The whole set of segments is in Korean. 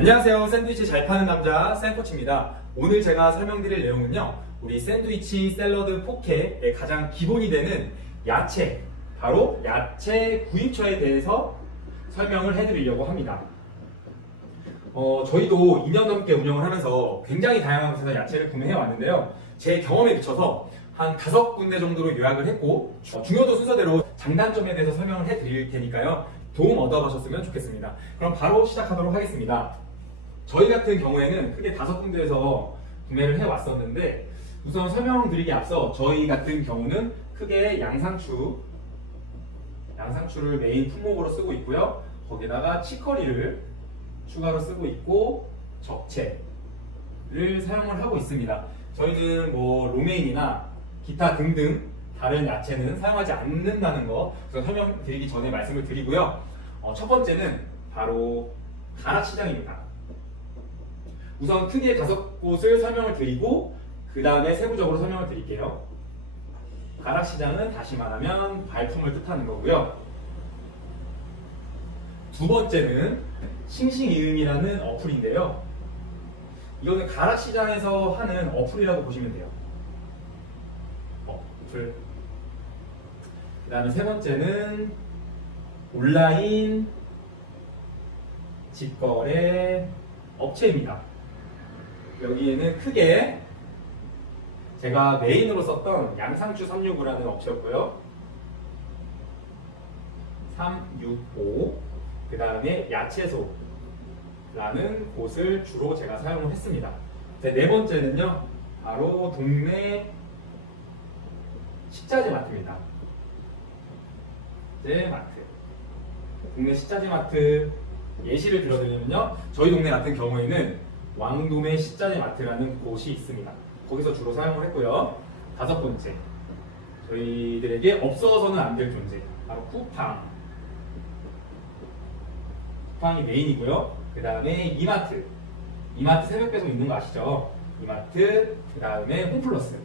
안녕하세요. 샌드위치 잘 파는 남자 샌코치입니다. 오늘 제가 설명드릴 내용은요, 우리 샌드위치 샐러드 포켓의 가장 기본이 되는 야채, 바로 야채 구입처에 대해서 설명을 해드리려고 합니다. 저희도 2년 넘게 운영을 하면서 굉장히 다양한 곳에서 야채를 구매해 왔는데요, 제 경험에 비춰서 한 5군데 정도로 요약을 했고, 중요도 순서대로 장단점에 대해서 설명을 해드릴 테니까요, 도움 얻어가셨으면 좋겠습니다. 그럼 바로 시작하도록 하겠습니다. 저희 같은 경우에는 크게 5군데에서 구매를 해왔었는데, 우선 설명드리기 앞서 저희 같은 경우는 크게 양상추를 메인 품목으로 쓰고 있고요, 거기다가 치커리를 추가로 쓰고 있고, 적채를 사용을 하고 있습니다. 저희는 로메인이나 기타 등등 다른 야채는 사용하지 않는다는 거 우선 설명드리기 전에 말씀을 드리고요. 첫 번째는 바로 가락시장입니다. 우선 크게 5곳을 설명을 드리고 그 다음에 세부적으로 설명을 드릴게요. 가락시장은 다시 말하면 발품을 뜻하는 거고요. 두 번째는 싱싱이응이라는 어플인데요, 이거는 가락시장에서 하는 어플이라고 보시면 돼요. 어플. 그 다음에 세 번째는 온라인 직거래 업체입니다. 여기에는 크게 제가 메인으로 썼던 양상추 365라는 업체였고요. 365, 그 다음에 야채소라는 곳을 주로 제가 사용을 했습니다. 네 번째는요, 바로 동네 식자재 마트입니다. 동네 식자재 마트 예시를 들어드리면요, 저희 동네 같은 경우에는 왕도매 식자재 마트라는 곳이 있습니다. 거기서 주로 사용을 했고요. 5번째, 저희들에게 없어서는 안 될 존재, 바로 쿠팡이 메인이고요. 그 다음에 이마트 새벽 배송 있는 거 아시죠? 이마트, 그 다음에 홈플러스.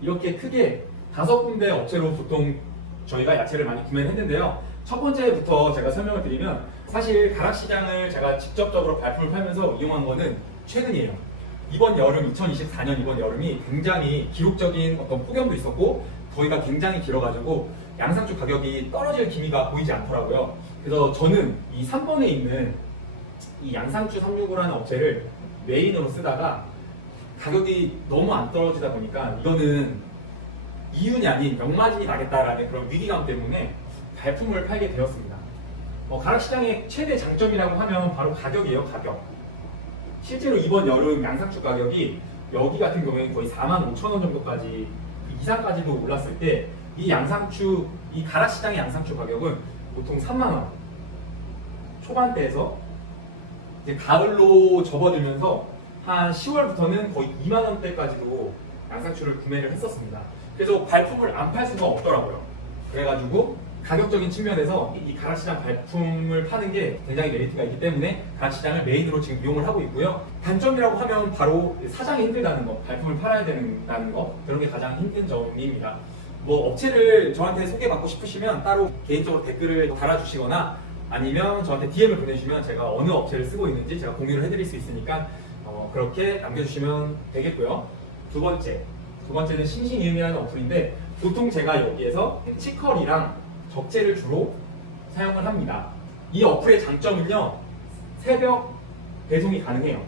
이렇게 크게 5군데 업체로 보통 저희가 야채를 많이 구매를 했는데요, 첫 번째부터 제가 설명을 드리면, 사실 가락시장을 제가 직접적으로 발품을 팔면서 이용한 거는 최근이에요. 이번 여름, 2024년 이번 여름이 굉장히 기록적인 어떤 폭염도 있었고, 더위가 굉장히 길어가지고 양상추 가격이 떨어질 기미가 보이지 않더라고요. 그래서 저는 이 3번에 있는 이 양상추 365라는 업체를 메인으로 쓰다가 가격이 너무 안 떨어지다 보니까 이거는 이윤이 아닌 역마진이 나겠다라는 그런 위기감 때문에 발품을 팔게 되었습니다. 가락시장의 최대 장점이라고 하면 바로 가격이에요. 가격. 실제로 이번 여름 양상추 가격이 여기 같은 경우에는 거의 45,000원 정도까지, 그 이상까지도 올랐을 때 이 가락시장의 양상추 가격은 보통 3만원 초반대에서 이제 가을로 접어들면서 한 10월부터는 거의 2만원대까지도 양상추를 구매를 했었습니다. 그래서 발품을 안 팔 수가 없더라고요. 그래가지고 가격적인 측면에서 이 가락시장 발품을 파는 게 굉장히 메리트가 있기 때문에 가락시장을 메인으로 지금 이용을 하고 있고요. 단점이라고 하면 바로 사장이 힘들다는 거, 발품을 팔아야 된다는 거, 그런 게 가장 힘든 점입니다. 업체를 저한테 소개받고 싶으시면 따로 개인적으로 댓글을 달아주시거나 아니면 저한테 DM을 보내주시면 제가 어느 업체를 쓰고 있는지 제가 공유를 해드릴 수 있으니까 그렇게 남겨주시면 되겠고요. 두 번째는 싱싱이응이라는 어플인데, 보통 제가 여기에서 치커리랑 적채를 주로 사용을 합니다. 이 어플의 장점은요, 새벽 배송이 가능해요.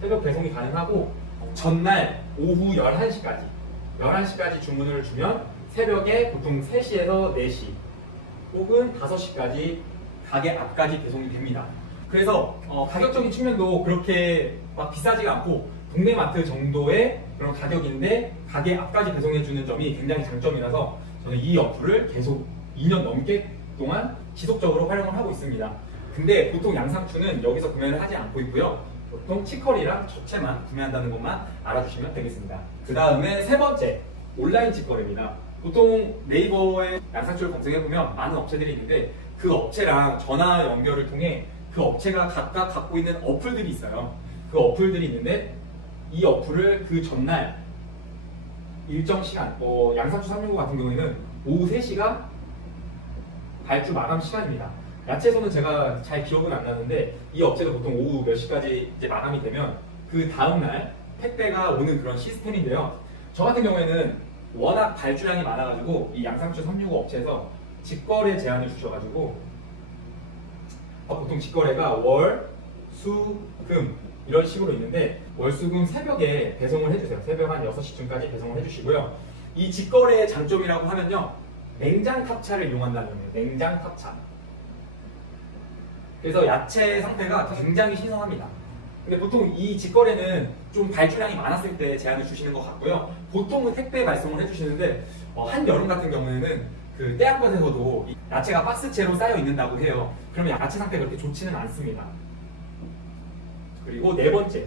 새벽 배송이 가능하고, 전날 오후 11시까지 주문을 주면 새벽에 보통 3시에서 4시 혹은 5시까지 가게 앞까지 배송이 됩니다. 그래서 가격적인 측면도 그렇게 막 비싸지가 않고 동네 마트 정도의 그런 가격인데 가게 앞까지 배송해주는 점이 굉장히 장점이라서 저는 이 어플을 계속 2년 넘게 동안 지속적으로 활용을 하고 있습니다. 근데 보통 양상추는 여기서 구매를 하지 않고 있고요, 보통 치커리랑 적채만 구매한다는 것만 알아주시면 되겠습니다. 그 다음에 세 번째, 온라인 직거래입니다. 보통 네이버에 양상추를 검색해보면 많은 업체들이 있는데, 그 업체랑 전화 연결을 통해 그 업체가 각각 갖고 있는 어플들이 있어요. 그 어플들이 있는데, 이 어플을 그 전날 일정 시간, 양상추 365 같은 경우에는 오후 3시가 발주 마감 시간입니다. 야채소는 제가 잘 기억은 안 나는데 이 업체도 보통 오후 몇 시까지 이제 마감이 되면 그 다음날 택배가 오는 그런 시스템인데요. 저 같은 경우에는 워낙 발주량이 많아가지고 이 양상추 365 업체에서 직거래 제한을 주셔가지고 보통 직거래가 월, 수, 금 이런 식으로 있는데 월, 수, 금 새벽에 배송을 해주세요. 새벽 한 6시쯤까지 배송을 해주시고요. 이 직거래의 장점이라고 하면요. 냉장 탑차를 이용한다는 거예요. 냉장 탑차. 그래서 야채 상태가 굉장히 신선합니다. 근데 보통 이 직거래는 좀 발주량이 많았을 때 제한을 주시는 것 같고요. 보통은 택배 발송을 해주시는데 한여름 같은 경우에는 그 떼양볕에서도 야채가 박스채로 쌓여 있는다고 해요. 그러면 야채 상태가 그렇게 좋지는 않습니다. 그리고 네 번째,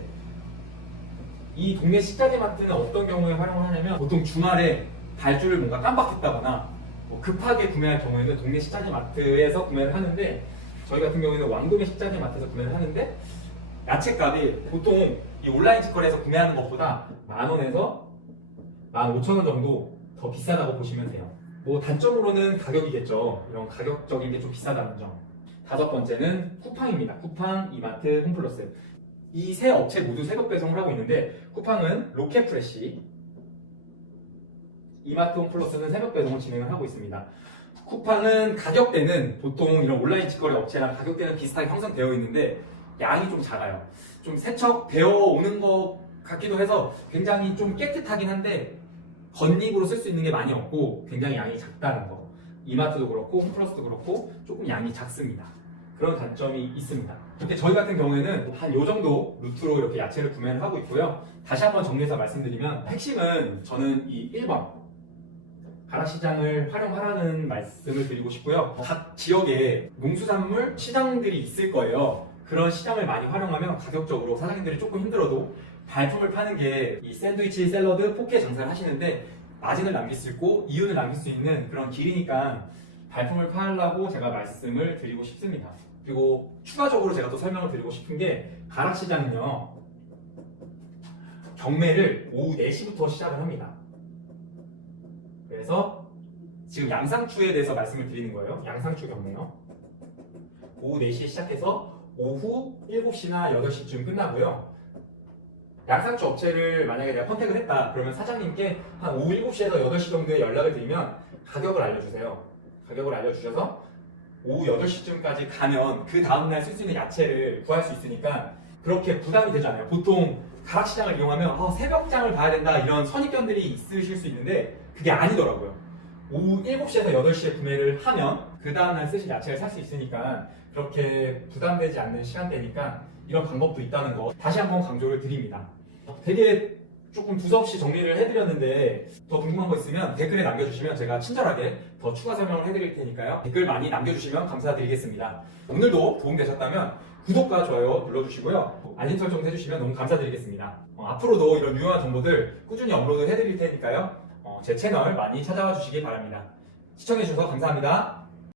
이 동네 식자재 마트는 어떤 경우에 활용을 하냐면 보통 주말에 발주를 뭔가 깜빡했다거나 급하게 구매할 경우에는 동네 식자재 마트에서 구매를 하는데 저희 같은 경우에는 왕도매 식자재 마트에서 구매를 하는데 야채값이 보통 이 온라인 직거래에서 구매하는 것보다 10,000원에서 15,000원 정도 더 비싸다고 보시면 돼요. 뭐 단점으로는 가격이겠죠. 이런 가격적인 게 좀 비싸다는 점. 다섯 번째는 쿠팡입니다. 쿠팡, 이마트, 홈플러스. 이 세 업체 모두 새벽 배송을 하고 있는데 쿠팡은 로켓프레시, 이마트, 홈플러스는 새벽 배송을 진행을 하고 있습니다. 쿠팡은 가격대는 보통 이런 온라인 직거래 업체랑 가격대는 비슷하게 형성되어 있는데 양이 좀 작아요. 좀 세척되어 오는 것 같기도 해서 굉장히 좀 깨끗하긴 한데 겉입으로 쓸 수 있는 게 많이 없고 굉장히 양이 작다는 거. 이마트도 그렇고 홈플러스도 그렇고 조금 양이 작습니다. 그런 단점이 있습니다. 근데 저희 같은 경우에는 한 요 정도 루트로 이렇게 야채를 구매를 하고 있고요. 다시 한번 정리해서 말씀드리면 핵심은 저는 이 1번 가락시장을 활용하라는 말씀을 드리고 싶고요. 각 지역에 농수산물 시장들이 있을 거예요. 그런 시장을 많이 활용하면 가격적으로 사장님들이 조금 힘들어도 발품을 파는 게 이 샌드위치, 샐러드, 포케 장사를 하시는데 마진을 남길 수 있고 이윤을 남길 수 있는 그런 길이니까 발품을 팔라고 제가 말씀을 드리고 싶습니다. 그리고 추가적으로 제가 또 설명을 드리고 싶은 게 가락시장은요 경매를 오후 4시부터 시작을 합니다. 그래서 지금 양상추에 대해서 말씀을 드리는 거예요. 양상추 경매요. 오후 4시에 시작해서 오후 7시나 8시쯤 끝나고요. 양상추 업체를 만약에 내가 컨택을 했다 그러면 사장님께 한 오후 7시에서 8시 정도에 연락을 드리면 가격을 알려주세요. 가격을 알려주셔서 오후 8시쯤까지 가면 그 다음날 쓸 수 있는 야채를 구할 수 있으니까 그렇게 부담이 되지 않아요. 보통 가락시장을 이용하면 새벽장을 봐야 된다 이런 선입견들이 있으실 수 있는데 그게 아니더라고요. 오후 7시에서 8시에 구매를 하면 그 다음날 쓰실 야채를 살 수 있으니까 그렇게 부담되지 않는 시간대니까 이런 방법도 있다는 거 다시 한번 강조를 드립니다. 되게 조금 두서없이 정리를 해드렸는데 더 궁금한 거 있으면 댓글에 남겨주시면 제가 친절하게 더 추가 설명을 해드릴 테니까요. 댓글 많이 남겨주시면 감사드리겠습니다. 오늘도 도움되셨다면 구독과 좋아요 눌러주시고요. 알림 설정도 해주시면 너무 감사드리겠습니다. 앞으로도 이런 유용한 정보들 꾸준히 업로드 해드릴 테니까요. 제 채널 많이 찾아와 주시기 바랍니다. 시청해주셔서 감사합니다.